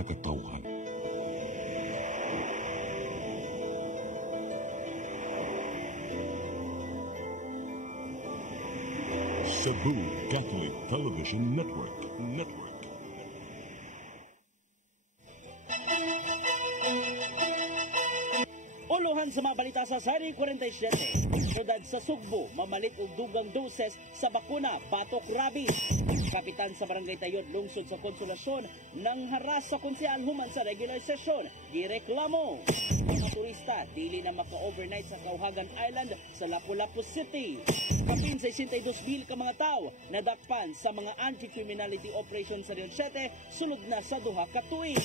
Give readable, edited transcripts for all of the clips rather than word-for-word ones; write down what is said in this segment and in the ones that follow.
kakatawhan. Cebu Catholic Television Network. Uluhan sa mga balita sa Sari 47. Syudad sa Sugbo, mamalit og dugang doses sa bakuna batok rabies. Kapitan sa Barangay Tayod, lungsod sa Konsolasyon, nang haras sa konsehal human sa regular session. Gireklamo. Mga turista, dili na maka-overnight sa Kauhagan Island sa Lapu-Lapu City. Kapin 62,000 ka mga tao nadakpan sa mga anti-criminality operation sa Region 7 sulod na sa duha ka tuig.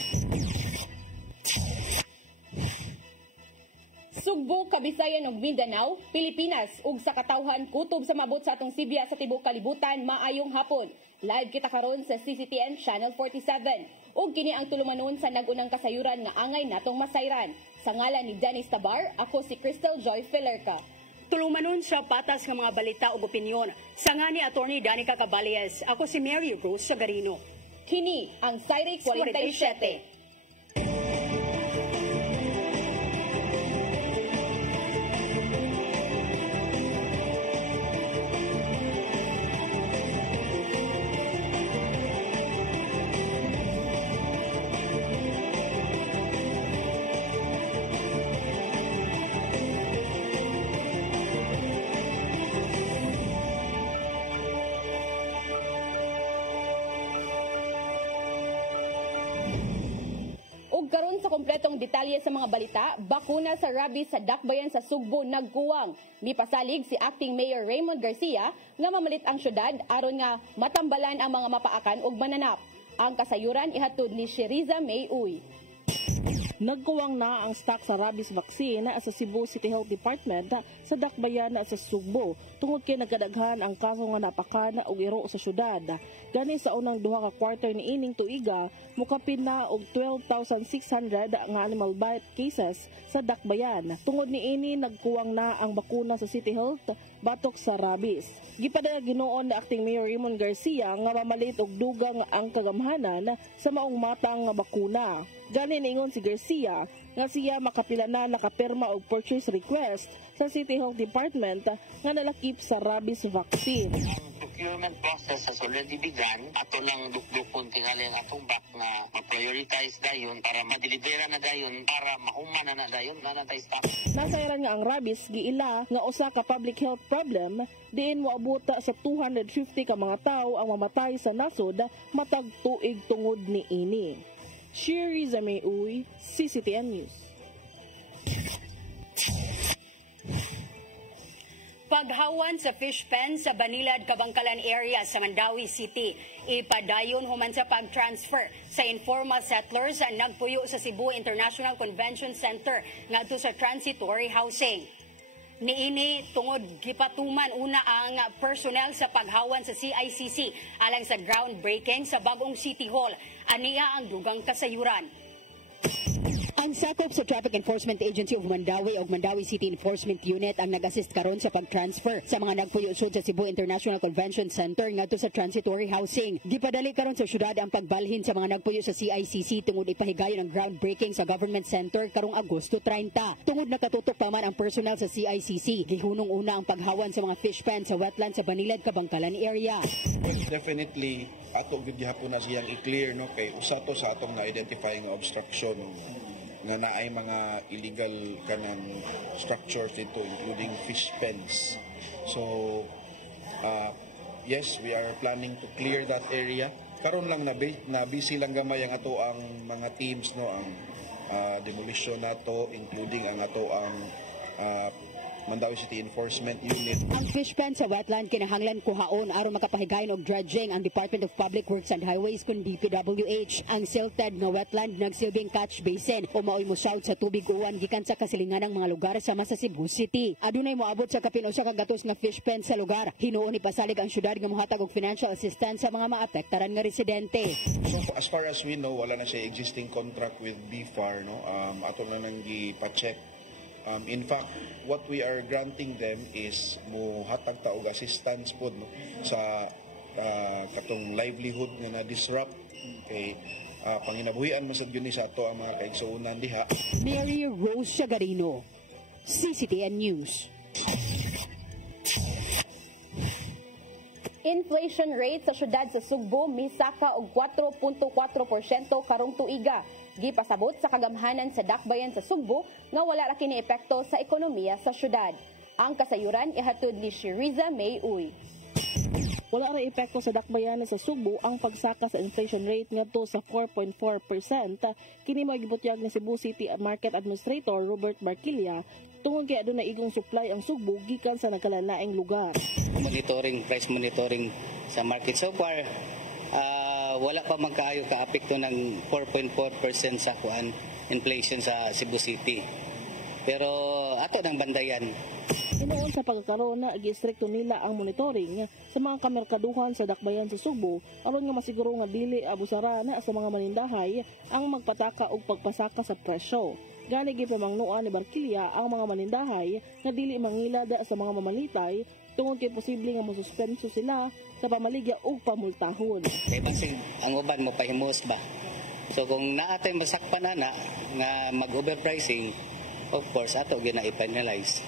Sugbo, Kabisayan ug Mindanao, Pilipinas ug sa katawhan kutob sa mabot sa atong Sibya sa tibuok kalibutan maayong hapon. Live kita karon sa CCTN Channel 47. Ug kini ang tulumanon sa nagunang kasayuran nga angay natong masayran. Sa ngalan ni Dennis Tabar, ako si Crystal Joy Filerca. Tulumanon sa patas ng mga balita ug opinyon. Sa nga ni Attorney Danica Caballes, ako si Mary Rose Sagarino. Kini ang Sari 47. Karon sa kompletong detalye sa mga balita, bakuna sa rabies sa dakbayan sa Sugbo nagkuwang. Mipasalig si Acting Mayor Raymond Garcia nga mamalit ang syudad aron nga matambalan ang mga mapaakan ug mananap. Ang kasayuran ihatod ni Sheriza May Uy. Nagkuwang na ang stock sa rabies vaccine sa Cebu City Health Department sa dakbayan sa Sugbo tungod kay nagkadaghan ang kaso nga napakan og iro sa syudad. Gani sa unang duha ka quarter ni ining tuiga, mukapin na og 12,600 nga animal bite cases sa dakbayan. Tungod ni ini nagkuwang na ang bakuna sa City Health batok sa rabies. Gipadala ginoon na Acting Mayor Raymond Garcia nga mamalit og dugang ang kagamhanan sa maong matang nga bakuna. Gani niingon si Garcia nga siya makapila na nakapirma og purchase request sa City Health Department nga nalakip sa rabies vaccine. Ang procurement process has already begun. Ato lang dukdukon tingali ang atong back na ma-prioritize dayon para madelibera na dayon para mahuman na dayon na natay stock. Nasayran nga ang rabies giila nga usa ka public health problem diin moabuta sa 250 ka mga tawo ang mamatay sa nasod matag tuig tungod ni ini. Sheriza May Uy, CCTN News. Paghawan sa fish pen sa Banilad, Kabangkalan area sa Mandawi City. Ipadayon human sa pag-transfer sa informal settlers ang nagpuyo sa Cebu International Convention Center ngadto sa transitory housing. Niini tungod gipatuman una ang personnel sa paghawan sa CICC alang sa groundbreaking sa bagong City Hall. Aniya ang dugang kasayuran. Ang sakop sa Traffic Enforcement Agency of Mandawi o Mandawi City Enforcement Unit ang nag-assist karon sa pag-transfer sa mga nagpuyusod sa Cebu International Convention Center ngadto sa transitory housing. Gipadali karon sa syudad ang pagbalhin sa mga nagpuyo sa CICC tungod ipahigayon ang groundbreaking sa Government Center karong Agosto 30. Tungod nakatutok pa man ang personnel sa CICC, gihunong una ang paghawan sa mga fish pen sa wetland sa Banilad, Kabangkalan area. Definitely ato gid gihapon na siyang i-clear no kay usa to sa atong na-identify nga obstruction nga naay mga illegal kanang structures dito including fish pens. So yes, we are planning to clear that area. Karon lang na busy lang gamay ang ato ang mga teams no ang demolition nato including ang ato ang Mandawi City Enforcement Unit. Ang fish pen sa wetland kinahanglan kuhaon aron makapahigayon og dredging ang Department of Public Works and Highways kun DPWH. Ang silted nga wetland nagsilbing catch basin o maoy mosaud sa tubig uwan gikan sa kasilinganang mga lugar sama sa Cebu City. Adunay moabot sa kapin usa ka gatos nga fish pen sa lugar. Hinuon ipasalig ang syudad nga mohatag og financial assistance sa mga maapektaran nga residente. So as far as we know, wala na siya existing contract with BFAR no. Ato na nang gipa-check. In fact, what we are granting them is muhatag ta og assistance pod no, sa katong livelihood nga na-disrupt. Okay. panginabuhian man sad gyud ni sa ato ang mga kaigsuonan diha. Mary Rose Chagarino, CCTN News. Inflation rate sa syudad sa Sugbo misaka og 4.4% karong tuiga. Gipasabot sa kagamhanan sa dakbayan sa Sugbo nga wala ra kini epekto sa ekonomiya sa syudad. Ang kasayuran ihatod ni Shiriza May Uy. Wala ra epekto sa dakbayan sa Sugbo ang pagsaka sa inflation rate ngadto sa 4.4%. Kini magibutyag ni Cebu City Market Administrator Robert Barquilla tungod kay aduna igong supply ang Sugbo gikan sa nagkalalaing lugar. Price monitoring sa market so far, wala pa magkaayo ka-apekto ng 4.4% sa inflation sa Cebu City. Pero ato nang bandayan. Inoon sa pagkakaroon na gi-istrikto nila ang monitoring sa mga kamerkaduhan sa dakbayan sa Sugbo aron nga masiguro nga dili abusara na sa mga manindahay ang magpataka og pagpasaka sa presyo. Gani gipamangnuan ni Barquilla ang mga manindahay nga dili mangilad sa mga mamalitay tungod kay posible nga masuspenso sila sa pamaligya ug pamultahon. Kay basig ang uban mo pahimos ba. So kung naatay masakpan na nga mag-overpricing, of course ato gyud na i-penalize.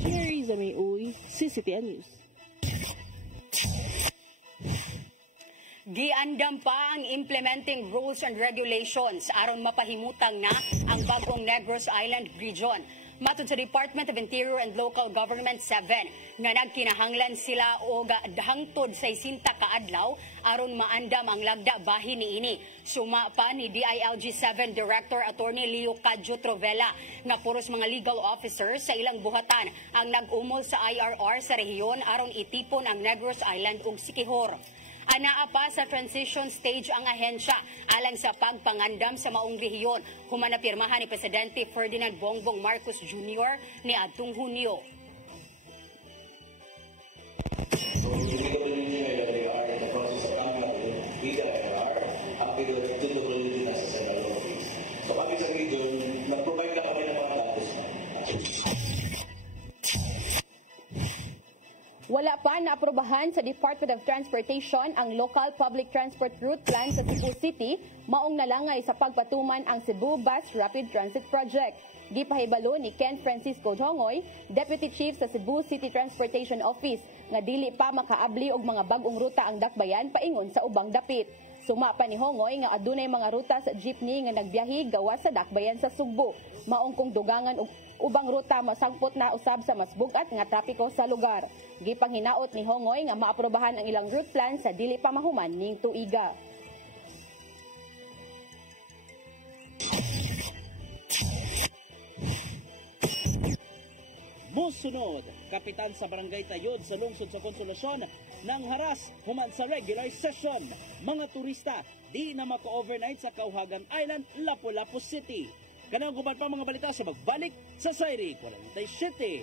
Shiriza May Uy, CCTN News. Giandam pa ang implementing rules and regulations aron mapahimutang na ang bagong Negros Island region. Matod sa Department of Interior and Local Government 7 nga nagkinahanglan sila og hangtod sa 60 ka adlaw aron maandam ang lagda bahin niini. Suma pa ni DILG 7 Director Attorney Leo Cadjo Trovela nga puros mga legal officers sa ilang buhatan ang nag-umol sa IRR sa rehiyon aron itipon ang Negros Island ug Siquijor. Anaa pa sa transition stage ang ahensya alang sa pagpangandam sa maong rehiyon. Human na pirmahan ni Presidente Ferdinand Bongbong Marcos Jr. ni adtong Hunyo. Wala pa naaprobahan sa Department of Transportation ang Local Public Transport Route Plan sa Cebu City, maong nalangay sa pagpatuman ang Cebu Bus Rapid Transit Project. Gipahibalo ni Ken Francisco Hongoy, Deputy Chief sa Cebu City Transportation Office, nga dili pa makaabli og mga bag-ong ruta ang dakbayan paingon sa ubang dapit. Suma pa ni Hongoy nga adunay mga ruta sa jeepney nga nagbiyahe gawas sa dakbayan sa Sugbo. Maong kung dugangan og ubang ruta masangpot na usab sa mas bugat nga trapiko sa lugar. Gipanghinaot ni Hongoy nga maaprobahan ang ilang route plan sa dili pa mahuman ning tuiga. Musunod, kapitan sa Barangay Tayod sa lungsod sa Konsolasyon nang haras human sa regular session. Mga turista di na maka-overnight sa Kauhagan Island, Lapu-Lapu City. Kanang guban pa mga balita sa magbalik sa Sairi 47.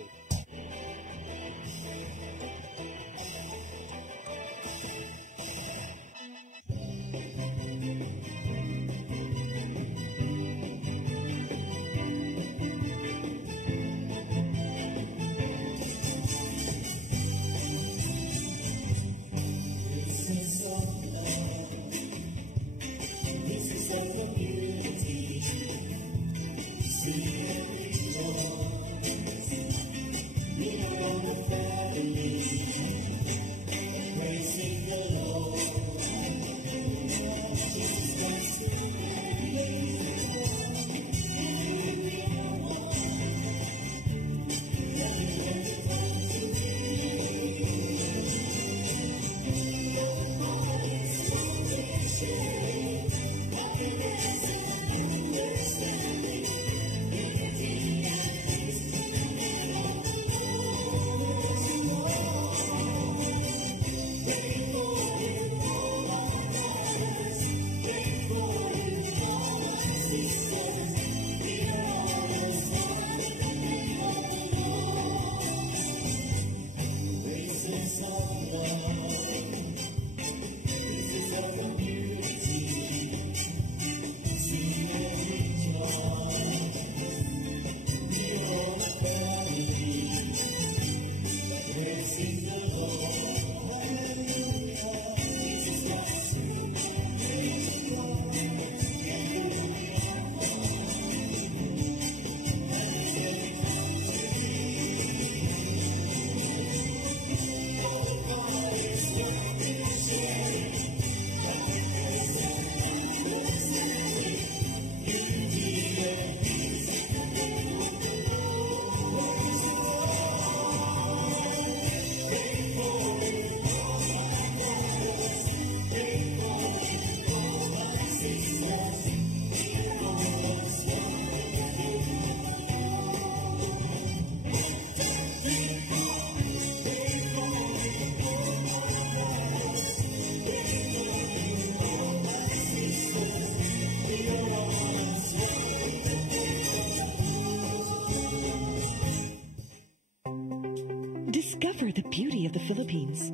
Discover the beauty of the Philippines.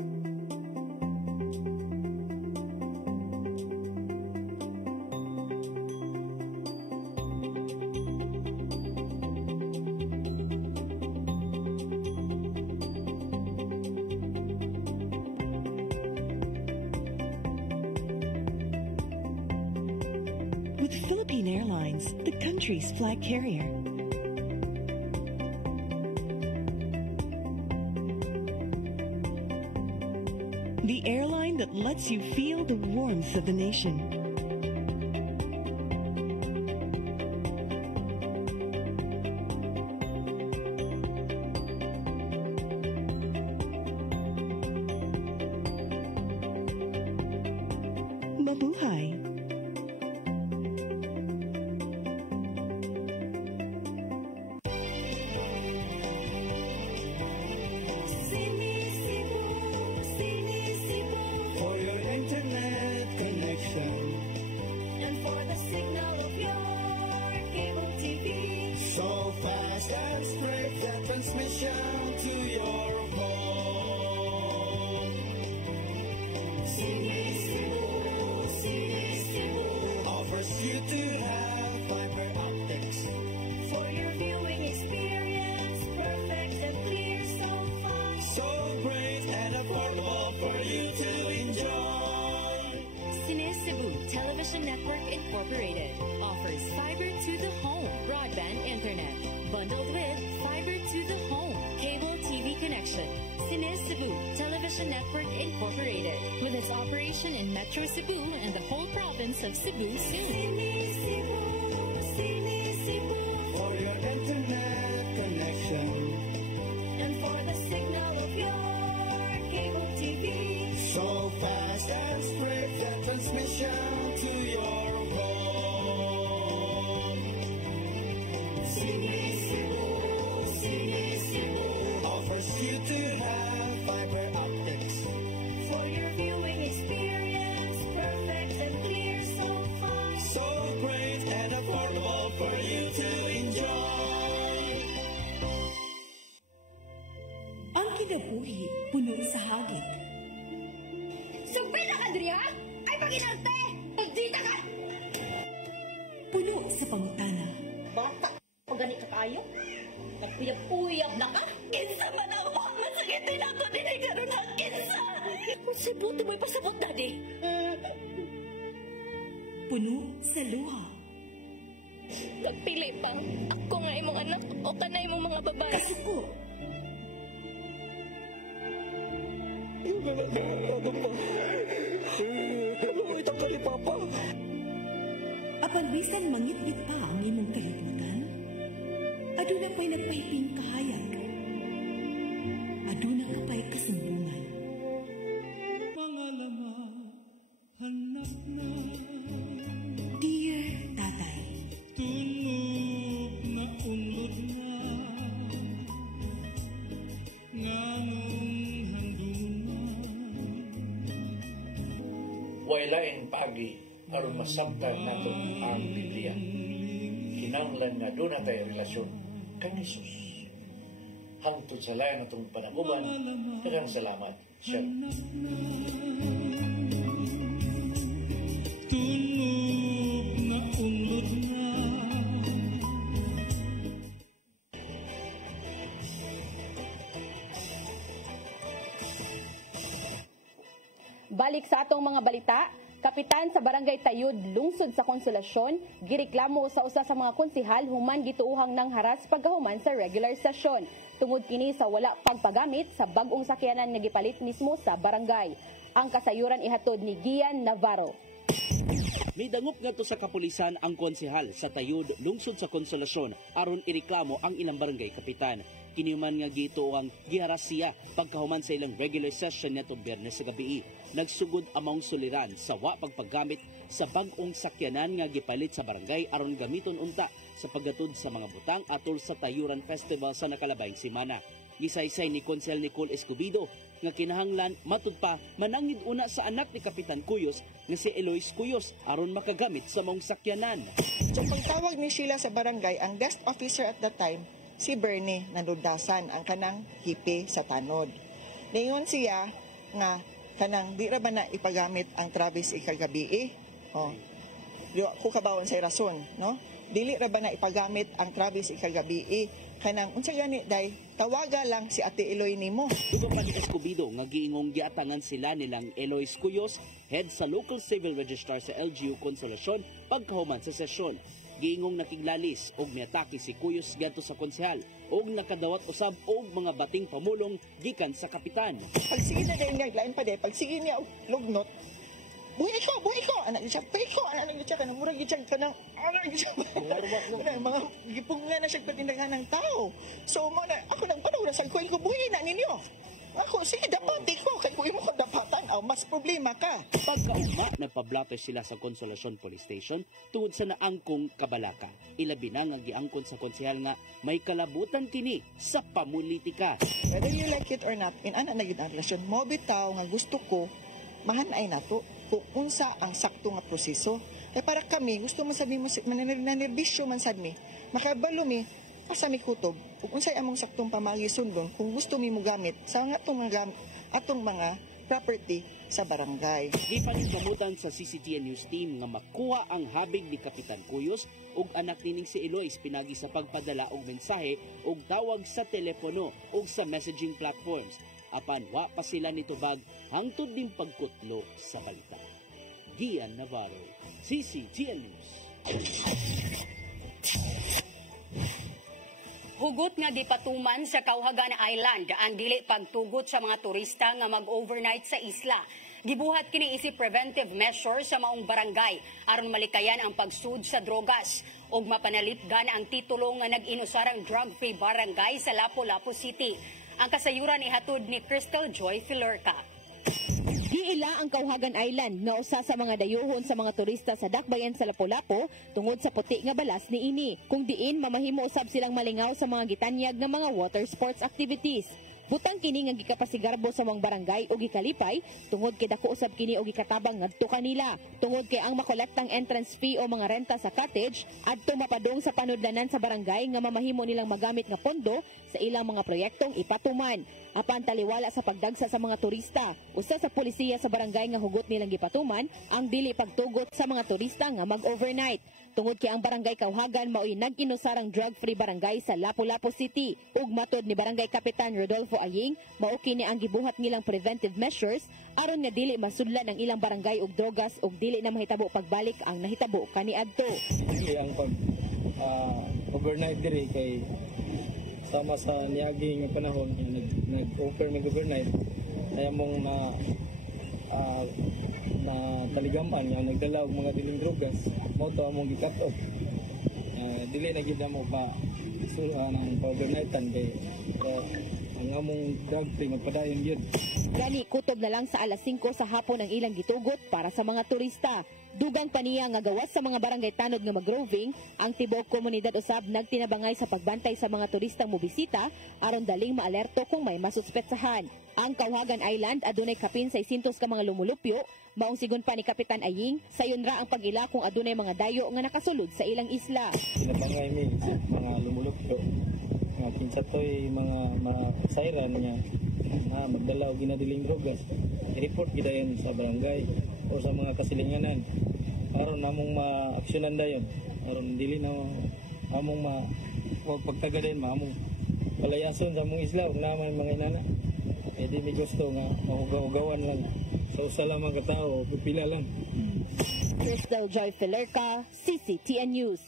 With Philippine Airlines, the country's flag carrier. The airline that lets you feel the warmth of the nation. Mabuhay! Television Network Incorporated offers fiber to the home broadband internet bundled with fiber to the home cable TV connection. Cine Cebu Television Network Incorporated with its operation in Metro Cebu and the whole province of Cebu soon. Cine Cebu for your internet connection and for the signal of your cable TV. So fast and spread the transmission to your home. Cine Cebu offers you to have fiber optics for your viewing experience, perfect and clear, so fast, so great and affordable for you to enjoy. Ang kinabuhi puno sa hagit. Sumpita ka, Dria! Ay, paginarte! Pagdita ka! Puno sa pangutana. Bata, pag gani ka kayo? Nagpuyab-puyab na ka? Kinsa man ang mga sakitin ako din ay karoon ang kinsa! Kung si Buto mo'y pasabot, Daddy. Puno sa luha. Nagpili pa. Ako nga imong anak o kanay mong mga babae. Kasuko. Yung ganang mga pa. Ano itang ka ni Papa? Apan bisan mangit-ngit pa ang imong kalibutan, aduna pa'y nagpahiping kahayag. Aduna ka pa'y kasumbungan. Mga lama, hanap na. Dear Tatay, Tunog na unlod na. Nganong handungan na. Wailain pagi aron masabtan nato ang Biblia. Kinahanglan nga doon na tayo relasyon kang Jesus. Hangtod sa layan natong panaguban, daghang salamat. Sir. Tunog na unlod na. Balik sa atong mga balita, kapitan sa Barangay Tayud, lungsod sa Konsolasyon, gireklamo sa usa sa mga konsihal human gituuhang ng haras pagkahuman sa regular session. Tungod kini sa wala pagpagamit sa bag-ong sakyanan nga gipalit mismo sa barangay. Ang kasayuran ihatod ni Gian Navarro. Midangop ngadto sa kapulisan ang konsehal sa Tayud, lungsod sa Konsolasyon aron ireklamo ang ilang barangay kapitan. Kiniuman nga gito ang giharas siya pagkahuman sa ilang regular session nitong Biyernes sa gabi. Nagsugod among suliran sa wa pagpagamit sa bag-ong sakyanan nga gipalit sa barangay aron gamiton unta sa paggatod sa mga butang atol sa Tayuran Festival sa nakalabayng semana. Gisaysay ni Konsel Nicole Escobido nga kinahanglan matud pa manangid una sa anak ni Kapitan Cuyos nga si Eloise Cuyos aron makagamit sa mong sakyanan. So pagtawag ni Sheila sa barangay, ang desk officer at that time si Bernie nandudasan ang kanang hipi sa tanod. Ningon siya nga kanang di ra ba na ipagamit ang Travis ikagabi ko kabawon sa rason, no? Dili ra ba na ipagamit ang Travis ikagabi kanang unsa gani day tawaga lang si Ate Eloy nimo. Dugang pa ni Escobedo nga giingong giatangan sila nilang Eloy Cuyos, head sa local civil registrar sa LGU Consolacion pagkahuman sa sesyon. Giingong nakiglalis og niatake si Cuyos gadto sa konsehal og nakadawat usab og mga bating pamulong gikan sa kapitan. Pagsige na day naglain pa day, pagsige niya og lugnot. Buhay ko, anak siya, anak siya, kanang murag siya, kanang, anak siya, mga gipunga na siya katindagan ng tao. So, ako nang panahon sa kuhin ko, buhay na ninyo. Ako, sige, dapati ko, kaya kuhin mo ko dapatan, mas problema ka. Pagkauma, nagpablato sila sa Consolacion Police Station tungod sa naangkong kabalaka. Ilabi na nga giangkon sa konsehal nga may kalabutan kini sa pamulitika. Whether you like it or not, in ana na gid ang relasyon mo bitaw nga gusto ko, mahanay nato kung unsa ang sakto nga proseso. Kaya para kami, gusto man sabi mo, nanerbisyo man sad mi, makabalo mi, pasami kutob, kung unsay among saktong pamagisundon, kung gusto mi mo gamit sa atong mga property sa barangay. Gipangkamutan sa CCTN News Team nga makuha ang habig ni Kapitan Cuyos ug anak nining si Elois pinagi sa pagpadala og mensahe ug tawag sa telepono ug sa messaging platforms. Apan wa pa sila nitubag hangtod din pagkutlo sa balita. Gian Navarro, CCTN News. Hugot nga gipatuman sa Kauhagan Island ang dili pagtugot sa mga turista nga mag-overnight sa isla. Gibuhat kini isip preventive measure sa maong barangay aron malikayan ang pagsud sa drogas ug mapanalipgan ang titulo nga nag-inusarang drug-free barangay sa Lapu-Lapu City. Ang kasayuran ihatod ni Crystal Joy Filorca. Giila ang Kauhagan Island nga usa sa mga dayuhon sa mga turista sa dakbayan sa Lapu-Lapu tungod sa puti nga balas niini. Kung diin mamahimo usab silang malingaw sa mga gitanyag nga mga water sports activities. Butang kini nga gikapasigarbo sa mga barangay o gikalipay tungod kay dako usab kini o gikatabang ngadto kanila. Tungod kay ang makolektang entrance fee o mga renta sa cottage adto mapadong sa panudlanan sa barangay nga mamahimo nilang magamit nga pondo sa ilang mga proyektong ipatuman. Apan taliwala sa pagdagsa sa mga turista, usa sa pulisiya sa barangay nga hugot nilang gipatuman ang dili pagtugot sa mga turista nga mag-overnight. Tungod kay ang barangay Kauhagan mao'y nag-inusarang drug-free barangay sa Lapu-Lapu City. Ug matod ni barangay Kapitan Rodolfo Aying, mao kini ang gibuhat nilang preventive measures aron nga dili masudlan ang ilang barangay og drogas ug dili na mahitabo pagbalik ang nahitabo kaniadto. Ang pag overnight diri kay sama sa niagi nga panahon nag-offer mig overnight ay among na taligaman nga nagdala og mga diling drogas mao to among gikat-off. Dili na gid mo pa nang overnightan kay ang among drug free magpadayon gyud. Gani kutob na lang sa alas 5 sa hapon ang ilang gitugot para sa mga turista. Dugang pa niya nga gawas sa mga barangay tanod nga mag-roving, ang tibok komunidad usab nagtinabangay sa pagbantay sa mga turistang mobisita aron daling maalerto kung may masuspetsahan. Ang Kauhagan Island adunay kapin 600 ka mga lumulupyo, maong sigon pa ni Kapitan Aying, sayon ra ang pag-ila kung adunay mga dayo nga nakasulod sa ilang isla. Tinabangay mi mga lumulupyo. Nga kinsa toy mga sayran niya magdala og ginadiling drogas. I-report gidayon sa barangay o sa mga kasilinganan aron namong maaksyonan dayon aron dili na among pagtagaden among palayason sa among isla ug naman mga inana di mi gusto nga mahugaw-ugawan lang sa usa lamang ka tawo pipila lang. Crystal Joy Filorca, CCTN News.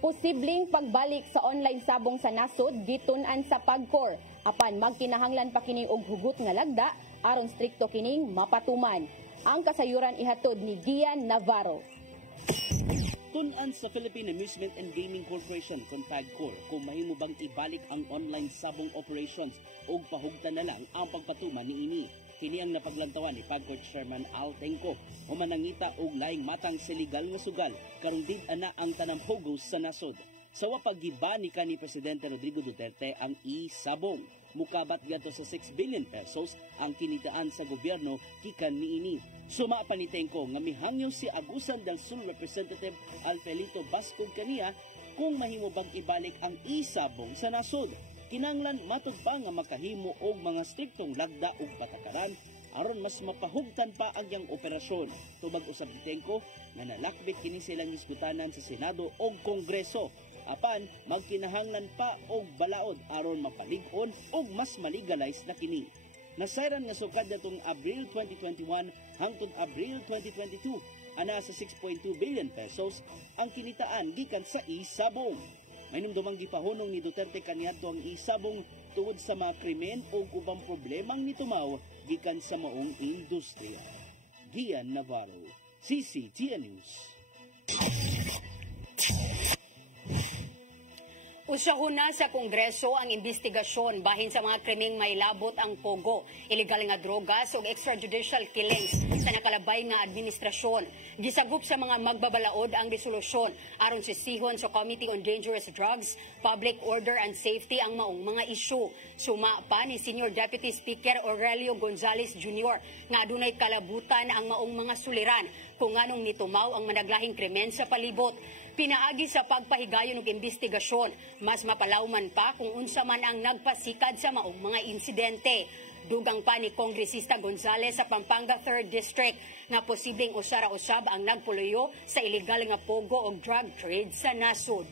Posibleng pagbalik sa online sabong sa nasod gitun-an sa PAGCOR apan magkinahanglan pa kini og hugot nga lagda aron strikto kining mapatuman. Ang kasayuran ihatod ni Gian Navarro. Tun-an sa Philippine Amusement and Gaming Corporation kung PAGCOR kung mahimo bang ibalik ang online sabong operations o pahugtan na lang ang pagpatuman niini. Kini ang napaglantawan ni PAGCOR Chairman Al Tengco o manangita og laing matang sa legal nga sugal karong did ana ang tanang hugos sa nasod. Sa wapagiba ni kanhi Presidente Rodrigo Duterte ang isabong. mukabat gadto sa 6 billion pesos ang kinitaan sa gobyerno gikan niini. Suma pa ni Tengko nga mihangyo si Agusan del Sur Representative Alfelito Bascog kaniya kung mahimo bang ibalik ang isabong sa nasod. Kinanglan matud pa nga makahimo og mga striktong lagda ug patakaran aron mas mapahugtan pa ang yang operasyon. Tubag usab ni Tengko nga nalakbit kini silang diskutanan sa Senado o Kongreso. Apan magkinahanglan pa og balaod aron mapalig-on og mas malegalize na kini. Nasayran nga sukad natong Abril 2021 hangtod Abril 2022 ana sa 6.2 billion pesos ang kinitaan gikan sa isabong. Mainumdumang gipahunong ni Duterte kaniadto ang isabong tungod sa mga krimen o ubang problemang nitumaw gikan sa maong industriya. Gian Navarro, CCTN News. Usahon na sa Kongreso ang investigasyon bahin sa mga krimeng may labot ang pogo, illegal nga drogas o extrajudicial killings sa nakalabay nga administrasyon. Gisagop sa mga magbabalaod ang resolusyon aron sisihon sa Committee on Dangerous Drugs, Public Order and Safety ang maong mga isyu. Suma pa ni Senior Deputy Speaker Aurelio Gonzales Jr. nga adunay kalabutan ang maong mga suliran kung anong nitumaw ang managlahing krimen sa palibot. Pinaagi sa pagpahigayon ng investigasyon, mas mapalawman pa kung unsa man ang nagpasikad sa maong mga insidente. Dugang pa ni Kongresista Gonzales sa Pampanga 3rd District na posibleng usara-usab ang nagpuloyo sa illegal nga pogo o drug trade sa nasod.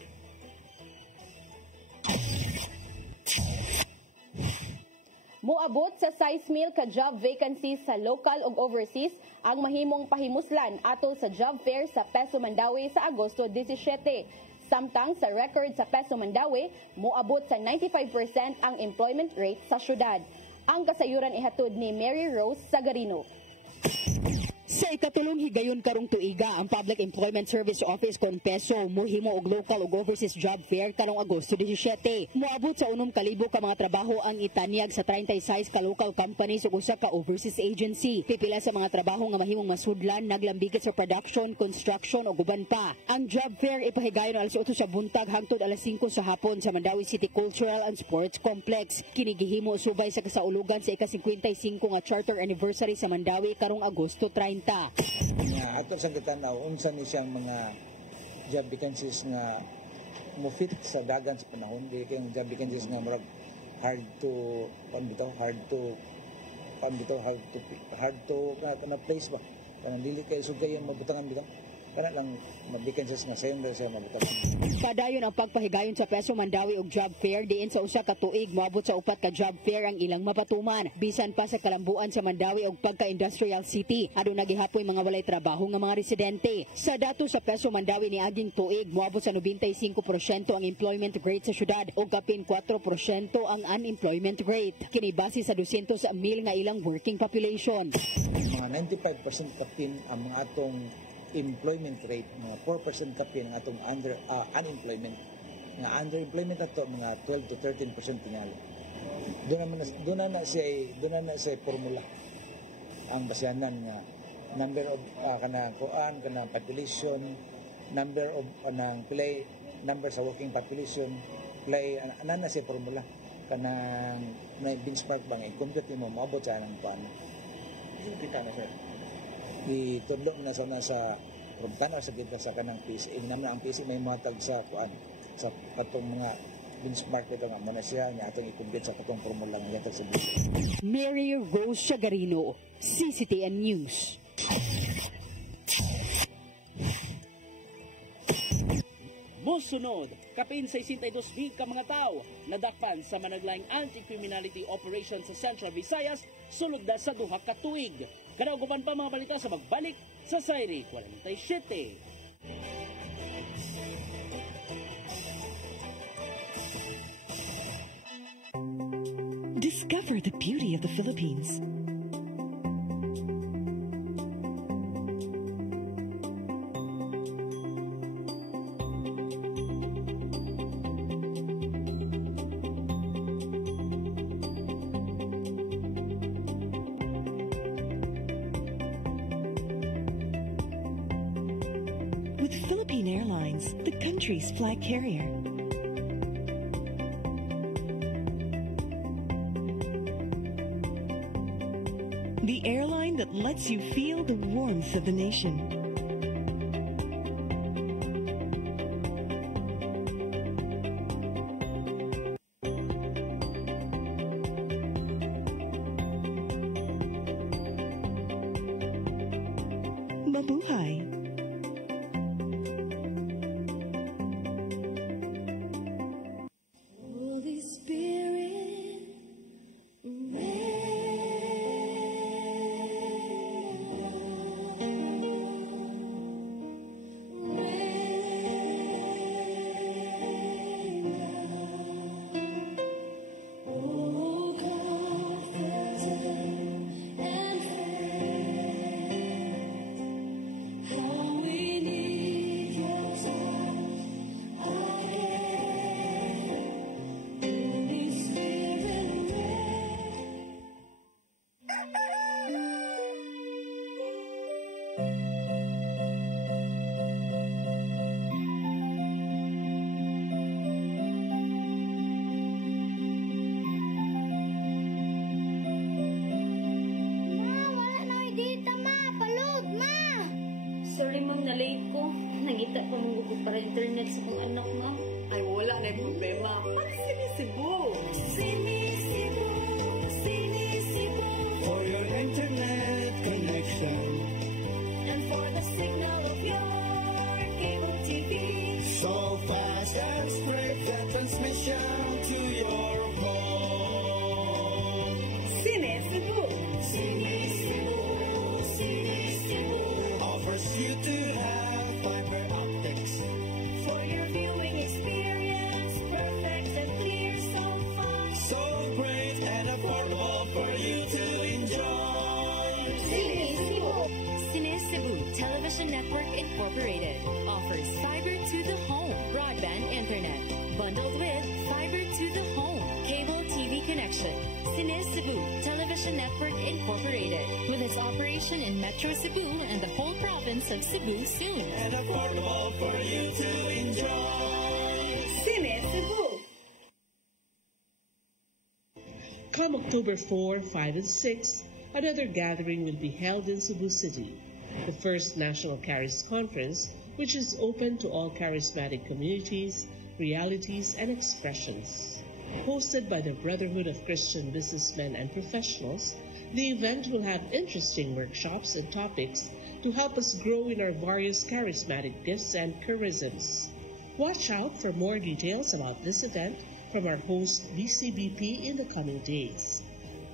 Moabot sa 6,000 ka job vacancies sa local ug overseas ang mahimong pahimuslan atol sa job fair sa Peso Mandawi sa Agosto 17. Samtang sa record sa Peso Mandawi, moabot sa 95% ang employment rate sa syudad. Ang kasayuran ihatod ni Mary Rose Sagarino. Sa ikatulong higayon karong tuiga, ang Public Employment Service Office kon Peso mohimo og local ug overseas job fair karong Agosto 17. Moabot sa 6,000 ka mga trabaho ang itanyag sa 36 ka local companies ug usa ka overseas agency. Pipila sa mga trabaho nga mahimong masudlan naglambigit sa production, construction ug uban pa. Ang job fair ipahigayon alas 8 sa buntag hangtod alas 5 sa hapon sa Mandawi City Cultural and Sports Complex. Kini gihimo subay sa kasaulugan sa ika-55 nga charter anniversary sa Mandawi karong Agosto 30. Ato sa katanaw, unsa ni siyang mga job vacancies nga mo-fit sa dagan sa panahon. Di kayong job vacancies nga marag hard to na place ba. Kanang dili kayo sugayon mabutangan bitaw. Kana lang mabikanses nga sayon sa mabutangan. Padayon ang pagpahigayon sa Peso Mandawi og job fair diin sa usa ka tuig moabot sa 4 ka job fair ang ilang mapatuman. Bisan pa sa kalambuan sa Mandawi og pagka-industrial city, aduna gihapoy mga walay trabaho nga mga residente. Sa dato sa Peso Mandawi ni aging tuig moabot sa 95% ang employment rate sa syudad ug kapin 4% ang unemployment rate. Kini base sa 200,000 nga ilang working population. Mga 95% kapin ang mga atong employment rate, mga 4% kapin ang atong unemployment. Nga underemployment ato mga 12 to 13% tingali. Doon na sa formula ang basyanan nga number of kanang population, number of number sa working population, play na sa formula kanang na benchmark bang i-compute mo maabot sa anang paano. Kita na sir. Itudlo na sa rumtana sa kita sa kanang PCA naman ang PCA may matag sa kuan sa katong mga benchmark ito nga muna siya nga atong i-compute sa katong formula nga yatag sa Mary Rose Sagarino, CCTN News. Mosunod, kapin 62,000 ka mga tao nadakpan sa managlaing anti-criminality operation sa Central Visayas sulod na sa duha ka tuig. Kanaugupan pa mga balita sa magbalik sa Sairi 47. Discover the beauty of the Philippines. With Philippine Airlines, the country's flag carrier. the airline that lets you feel the warmth of the nation. Mabuhay! Holy Spirit, Sorry ma'am, na-late ko. Nagita pa mong gusto para internet sa kong anak ma'am. Ay, wala na yung problema. Sinisibo! Sinisibo, Sinisibo. For your internet connection And for the signal of your cable TV. so fast and straight the transmission to your phone. Sinisibo! Sinisibo, Sinisibo offers you to have fiber optics For your viewing experience, perfect and clear, so fast. so great and affordable for you to enjoy. Sinisibo! Cine Cebu Television Network Incorporated offers fiber to the home broadband internet bundled with fiber to the home cable TV connection. Cine Cebu Television Network Incorporated with its operation in Metro Cebu and the whole province of Cebu soon. And affordable for you to enjoy. Sinisibo! Come October 4, 5, and 6, another gathering will be held in Cebu City, the first National Charis Conference, which is open to all charismatic communities, realities, and expressions. Hosted by the Brotherhood of Christian Businessmen and Professionals, the event will have interesting workshops and topics to help us grow in our various charismatic gifts and charisms. Watch out for more details about this event from our host VCBP in the coming days.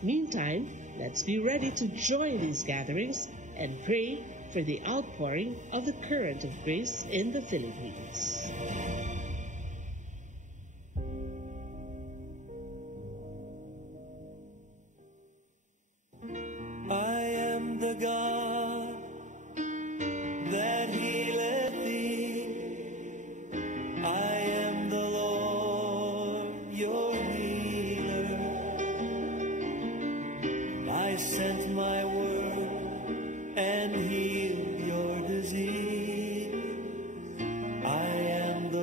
Meantime, let's be ready to join these gatherings and pray for the outpouring of the current of grace in the Philippines. I am the God that healeth thee. I am the Lord, your healer. I sent my word and healed your disease. I am the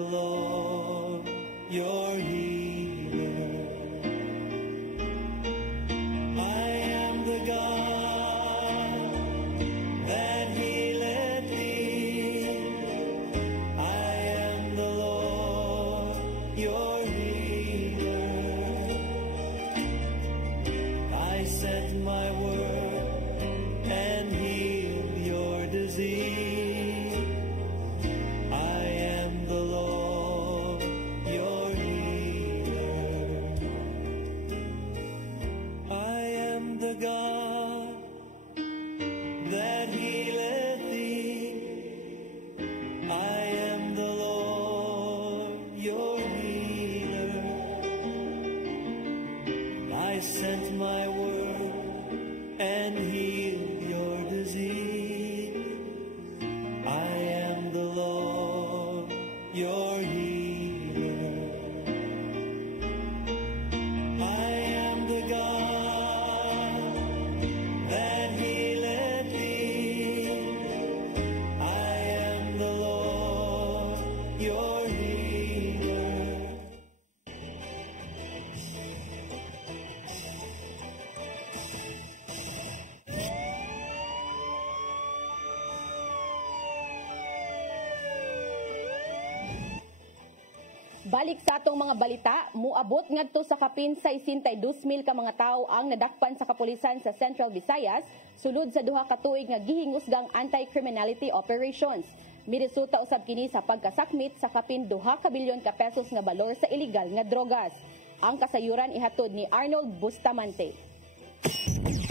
Balik sa atong mga balita, muabot ngadto sa kapin 62,000 ka mga tawo ang nadakpan sa kapulisan sa Central Visayas sulod sa duha ka tuig nga gihingusgang anti-criminality operations. Miresulta usab kini sa pagkasakmit sa kapin 2 ka bilyon ka pesos nga balor sa illegal nga drogas. Ang kasayuran ihatod ni Arnold Bustamante.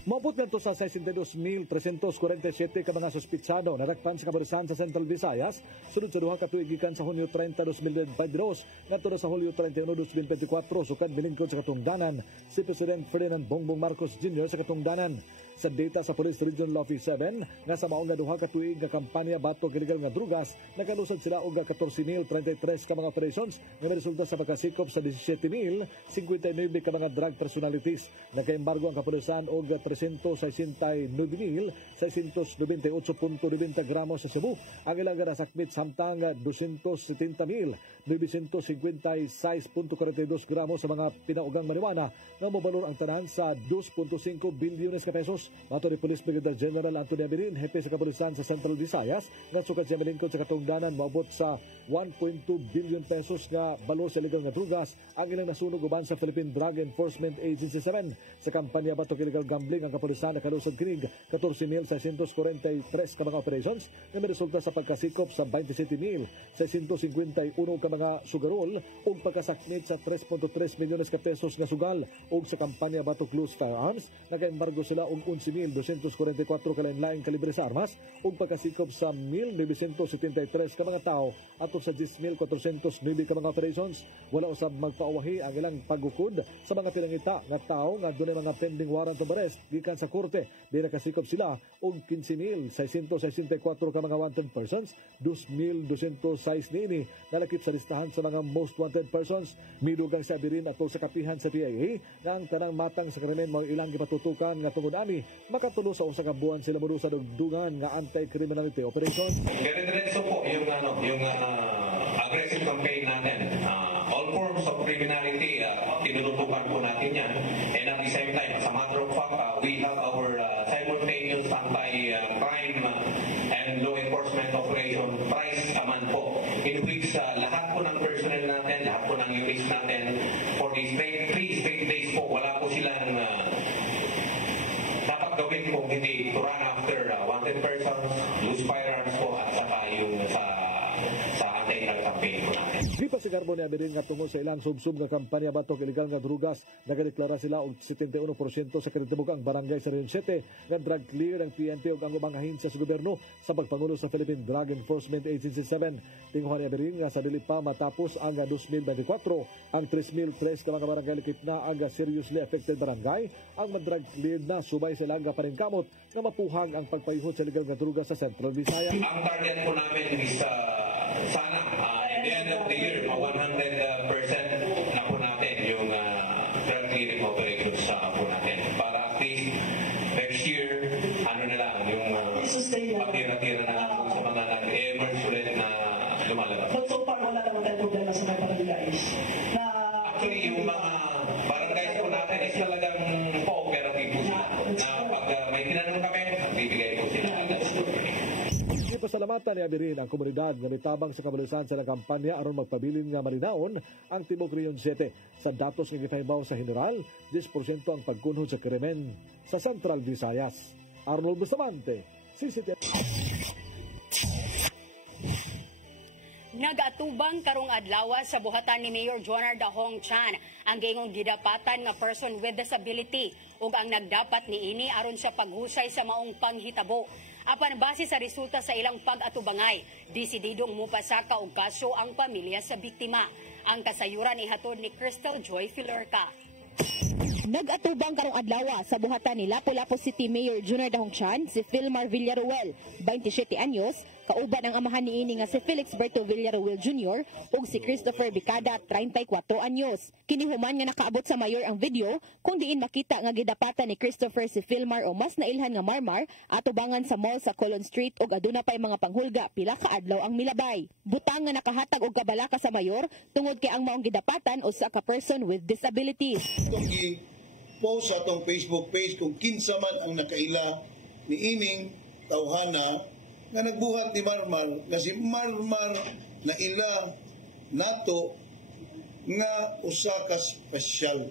Maabot ngadto sa 62,347 ka mga suspitsado na nadakpan sa kapulisan sa Central Visayas sunod sa duha ka tuig gikan sa Hunyo 30, 2022 ngadto sa Hulyo 31, 2024 sukad milingkod sa katungdanan si President Ferdinand Bongbong Marcos Jr. sa katungdanan. Sa data sa Police Regional Office 7 nga sa maong nga duha ka tuig nga kampanya batok illegal nga drugas nakalusad sila og 14,033 ka mga operations nga resulta sa pagkasikop sa 17,059 ka mga drug personalities. Nagkaembargo ang kapulisan og 369,698.90 gramos sa Cebu. Ang ilang nasakmit samtang 270,956.42 gramos sa mga pinaugang marijuana nga mobalor ang tanan sa 2.5 bilyones ka pesos. Nato ni Police Brigadier General Antonio Abirin, hepe sa kapulisan sa Central Visayas, nga sukad siya milingkod sa katungdanan moabot sa 1.2 billion pesos nga balor sa illegal nga drugas ang ilang nasunog uban sa Philippine Drug Enforcement Agency 7. Sa kampanya batok illegal gambling ang kapulisan nakalusod kinig 14,643 ka mga operations na may resulta sa pagkasikop sa 27,651 ka mga sugarol ug pagkasakmit sa 3.3 milyones ka pesos nga sugal. Ug sa kampanya batok loose firearms naka-embargo sila og 11,244 ka lain-laing kalibre sa armas ug pagkasikop sa 1,973 ka mga tao atol sa 10,409 ka mga operations. Wala usab magpauwahi ang ilang pagukod sa mga pinangita nga tao nga dunay mga pending warrant of arrest gikan sa korte. Di nakasikop sila og 15,664 ka mga wanted persons, 2,206 niini nalakip sa listahan sa mga most wanted persons. Midugang sabi rin atol sa kapihan sa PIA nga ang tanang matang sa krimen mao ilang gipatutukan nga tungod ani makatulo sa usa ka buwan sila modusa dugdugan nga anti-criminality operation. Ganito po yung aggressive campaign natin. All forms of criminality, tinututukan po natin yan. And at the same time, as a matter of fact, we have our simultaneous anti-crime and law enforcement operation price naman po. In which lahat po ng personnel natin, lahat po ng units natin, for these 3 straight days po, wala po silang dapat gawin po hindi to run after wanted persons, loose firearms po, at saka yung sa anti-drug campaign po natin. Di pa si Carbone Abirin nga tungod sa ilang sub-sub nga kampanya batok illegal nga drugas, nagadeklara sila og 71% sa katibuk ang barangay sa Region 7 nga drug clear ang PNP ug ang ubang ahensya sa gobyerno sa pagpangulo sa Philippine Drug Enforcement Agency 7. Tinguhan ni Abirin nga sa dili pa matapos ang 2024 ang 3,003 ka mga barangay likip na ang seriously affected barangay ang drug cleared na subay sa ilang paningkamot nga mapuhang ang pagpayuhot sa illegal nga drugas sa Central Visayas. Ang target po namin is sana at the end of the year, 100% na po natin yung drug clearing operations po natin. Para at least next year, ano na lang, yung patira-tira na lang sa mga nag-emerge ulit na lumalabas. But so far, wala naman tayo problema sa mga barangay. Actually, yung mga barangay po natin is talagang cooperative po sila. Na pag may tinanong kami, bibigay po sila. Pasalamatan ni Abirin ang komunidad nga nitabang sa kapulisan sa kampanya aron magpabilin nga marinaon ang Timog Region 7. Sa datos nga gipahibaw sa general, 10% ang pagkunhod sa krimen sa Central Visayas. Arnold Bustamante, CCTV. Nag-atubang karong adlaw sa buhatan ni Mayor Jonar Dahong Chan ang gingong gidapatan nga person with disability ug ang nagdapat niini aron sa paghusay sa maong panghitabo. Apan base sa resulta sa ilang pag-atubangay, desididong mupasaka og kaso ang pamilya sa biktima. Ang kasayuran ihatod ni Crystal Joy Filorca. Nag-atubang karong adlaw sa buhatan ni Lapu-Lapu City Mayor Jonar Dahong Chan si Philmar Villaruel, 27 anyos, kauban ang amahan niini nga si Felix Berto Villaruel Jr. ug si Christopher Bicada, 34 anyos. Kinihuman nga nakaabot sa mayor ang video kung diin makita nga gidapatan ni Christopher si Philmar o mas nailhan nga marmar atubangan sa mall sa Colon Street ug aduna pay mga panghulga pila ka adlaw ang milabay. Butang nga nakahatag og kabalaka sa mayor tungod kay ang maong gidapatan usa ka person with disabilities. Post sa atong Facebook page kung kinsa man ang nakaila ni ining tawhana nga nagbuhat ni Marmar nga si Marmar na ila nato nga usa ka special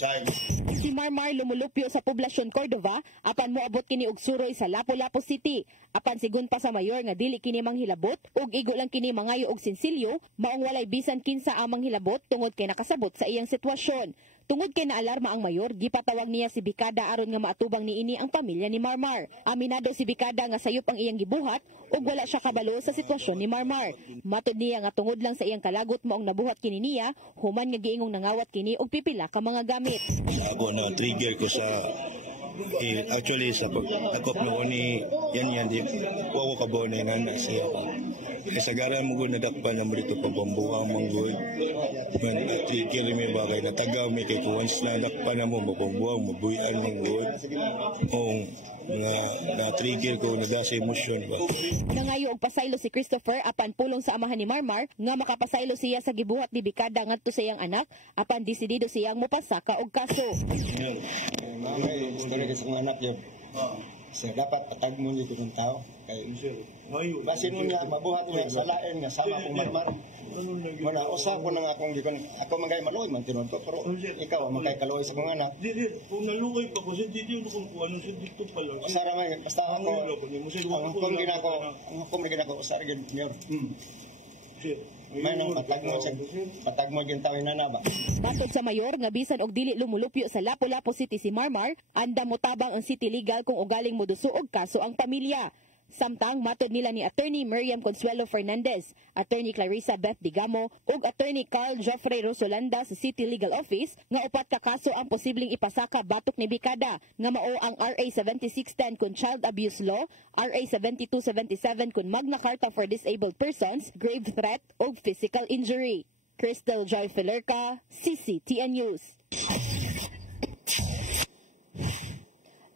child. Si Marmar lumulupyo sa poblasyon Cordova apan moabot kini og suroy sa Lapu-Lapu City. Apan sigun pa sa mayor nga dili kini manghilabot ug igo lang kini mangayo og sinsilyo, maong walay bisan kinsa amang hilabot tungod kay nakasabot sa iyang sitwasyon. Tungod kay naalarma ang mayor, gipatawag niya si Bikada aron nga maatubang niini ang pamilya ni Marmar. Aminado si Bikada nga sayop ang iyang gibuhat ug wala siya kabalo sa sitwasyon ni Marmar. Matud niya nga tungod lang sa iyang kalagot maong nabuhat kini niya, human nga giingong nangawat kini og pipila ka mga gamit. Ako na trigger ko sa actually sa pagtakop noon ni yan di ko kabaw na nga siya. Sa garan mo gud nadakpan na mo dito pabambuang manggod. Man trigger mi bagay na tagaw mi kay once na dakpan na mo mabambuang mabuyan manggod. Na trigger ko na sa emosyon ba. Nangayo og pasaylo si Christopher apan pulong sa amahan ni Marmar nga makapasaylo siya sa gibuhat ni Bikada ngadto sa iyang anak apan desidido siyang mopasaka og kaso. Mamay, istorya kasi ng anak yun. So, dapat patag mo dito ng tao. Basin mo niya, mabuhat niya sa lain nga sama kong Marmar. Muna, usa ko nang akong gikon. Ako magay maluoy, man tinon ko. Pero ikaw, magay kaluoy sa kong anak. Kung naluoy pa ko, hindi ko kung ano siya dito pala. Usara may, basta ako, ang kong ginako, usara gin, Mayor. May nang patag mo gintawin na ba? Matod sa mayor nga bisan og dili lumulupyo sa Lapu-Lapu City si Marmar, anda motabang ang city legal kung ugaling moduso og kaso ang pamilya. Samtang matod nila ni Attorney Miriam Consuelo Fernandez, Attorney Clarissa Beth Digamo ug Attorney Carl Joffrey Rosolanda sa City Legal Office nga upat ka kaso ang posibleng ipasaka batok ni Bikada nga mao ang RA 7610 kun Child Abuse Law, RA 7277 kun Magna Carta for Disabled Persons, Grave Threat ug Physical Injury. Crystal Joy Filerca, CCTN News.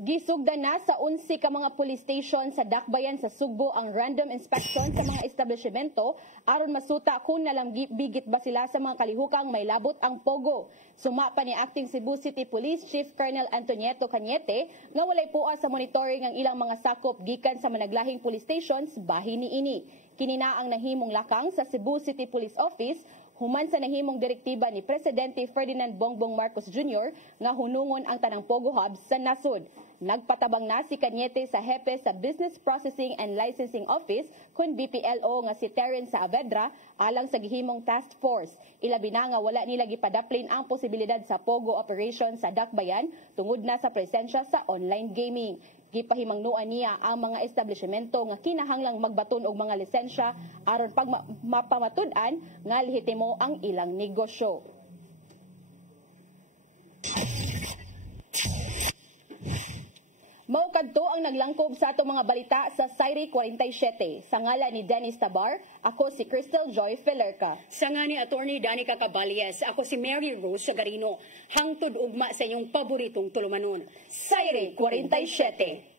Gisugdan na sa 11 ka mga police station sa Dakbayan sa Sugbo ang random inspection sa mga establishmento aron masuta kung nalambigit ba sila sa mga kalihukang may labot ang pogo. Suma pa ni Acting Cebu City Police Chief Colonel Antonieto Cañete nga walay puas sa monitoring ang ilang mga sakop gikan sa managlahing police stations bahin niini. Kini na ang nahimong lakang sa Cebu City Police Office human sa nahimong direktiba ni Presidente Ferdinand Bongbong Marcos Jr. nga hunungon ang tanang pogo hubs sa nasod. Nagpatabang na si Cañete sa hepe sa Business Processing and Licensing Office kun BPLO nga si Terence Saavedra alang sa gihimong task force. Ilabi na nga wala nila gipadaplin ang posibilidad sa pogo operation sa Dakbayan tungod na sa presensya sa online gaming. Gipahimangnuan niya ang mga establishmento nga kinahanglang magbaton og mga lisensya aron pag mapamatud-an nga lehitimo ang ilang negosyo. Mao kadto ang naglangkob sa atong mga balita sa Sayri 47. Sa ngalan ni Dennis Tabar, ako si Crystal Joy Filerca. Sa nga ni Attorney Danica Caballes, ako si Mary Rose Sagarino. Hangtod ugma sa inyong paboritong tulumanon. Sayri 47.